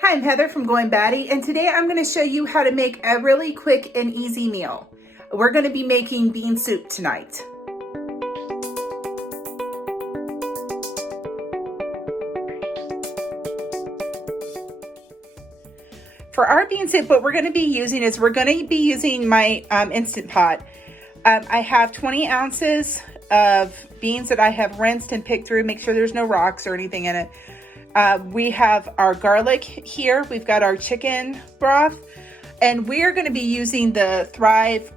Hi, I'm Heather from Going Batty, and today I'm going to show you how to make a really quick and easy meal. We're going to be making bean soup tonight. For our bean soup, what we're going to be using is my Instant Pot. I have 20 ounces of beans that I have rinsed and picked through. Make sure there's no rocks or anything in it. We have our garlic here. We've got our chicken broth, and we are going to be using the Thrive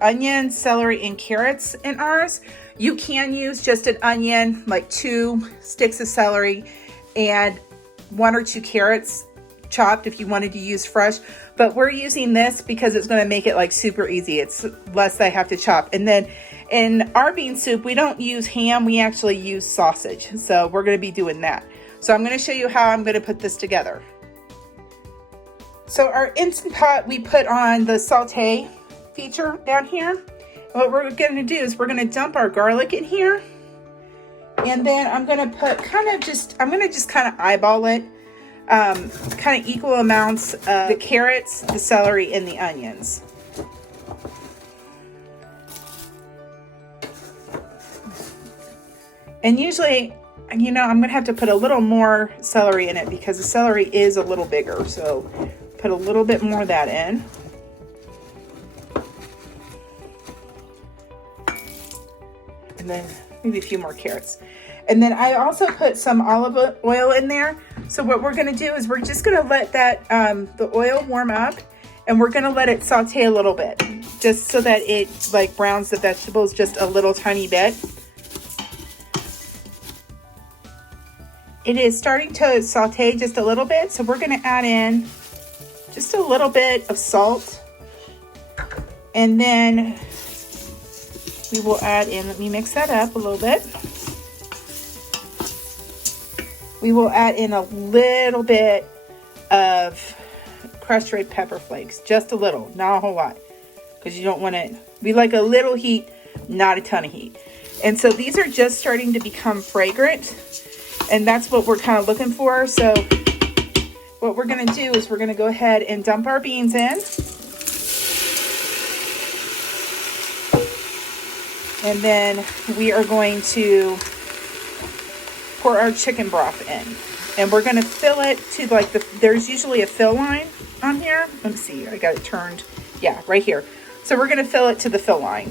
onion, celery, and carrots in ours. You can use just an onion, like 2 sticks of celery and 1 or 2 carrots chopped if you wanted to use fresh, but we're using this because it's going to make it like super easy. It's less I have to chop. And then in our bean soup, we don't use ham, we actually use sausage. So we're going to be doing that. So I'm going to show you how I'm going to put this together. So our Instant Pot, we put on the saute feature down here. What we're going to do is we're going to dump our garlic in here. And then I'm going to put I'm going to just kind of eyeball it. Kind of equal amounts of the carrots, the celery, and the onions. And usually, I'm going to have to put a little more celery in it because the celery is a little bigger. So put a little bit more of that in. And then maybe a few more carrots. And then I also put some olive oil in there. So what we're going to do is we're just going to let that the oil warm up, and we're going to let it saute a little bit, just so that it like browns the vegetables just a little tiny bit. It is starting to saute just a little bit, so we're going to add in just a little bit of salt, and then we will add in, let me mix that up a little bit. We will add in a little bit of crushed red pepper flakes, just a little, not a whole lot, because you don't want it. We like a little heat, not a ton of heat. And so these are just starting to become fragrant, and that's what we're kind of looking for. So what we're going to do is we're going to go ahead and dump our beans in. And then we are going to pour our chicken broth in, and we're going to fill it to like there's usually a fill line on here. Let me see, I got it turned. Yeah, right here. So we're going to fill it to the fill line.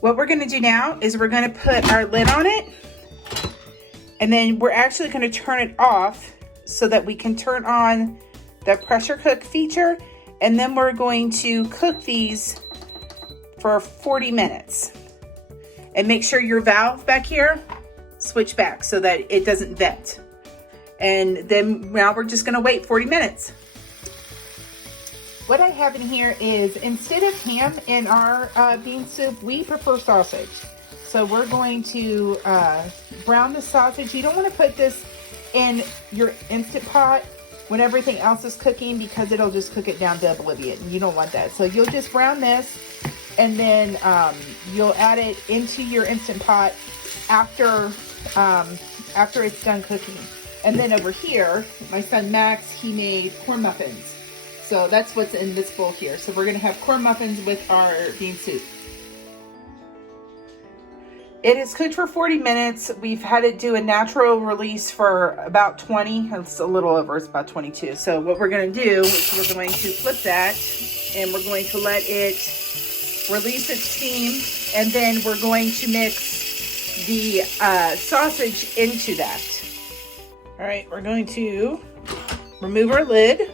What we're going to do now is we're going to put our lid on it, and then we're actually going to turn it off so that we can turn on the pressure cook feature, and then we're going to cook these for 40 minutes. And make sure your valve back here, switch back so that it doesn't vent. And then now we're just gonna wait 40 minutes. What I have in here is, instead of ham in our bean soup, we prefer sausage. So we're going to brown the sausage. You don't wanna put this in your Instant Pot when everything else is cooking, because it'll just cook it down to oblivion. You don't want that. So you'll just brown this, and then you'll add it into your Instant Pot after it's done cooking. And then over here, my son Max, he made corn muffins. So that's what's in this bowl here. So we're gonna have corn muffins with our bean soup. It is cooked for 40 minutes. We've had it do a natural release for about 20. It's a little over, it's about 22. So what we're gonna do is we're going to flip that, and we're going to let it release its steam, and then we're going to mix the sausage into that. All right, we're going to remove our lid,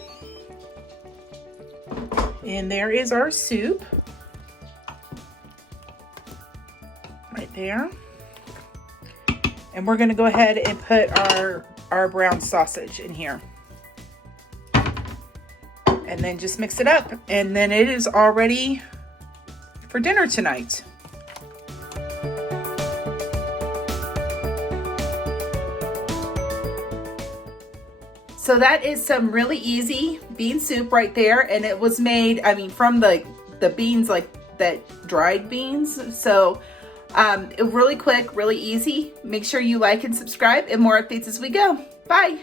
and there is our soup right there. And we're going to go ahead and put our brown sausage in here, and then just mix it up, and then it is all ready for dinner tonight. So that is some really easy bean soup right there, and it was made, from the beans, like that dried beans. So Really quick, really easy. Make sure you like and subscribe, and more updates as we go. Bye.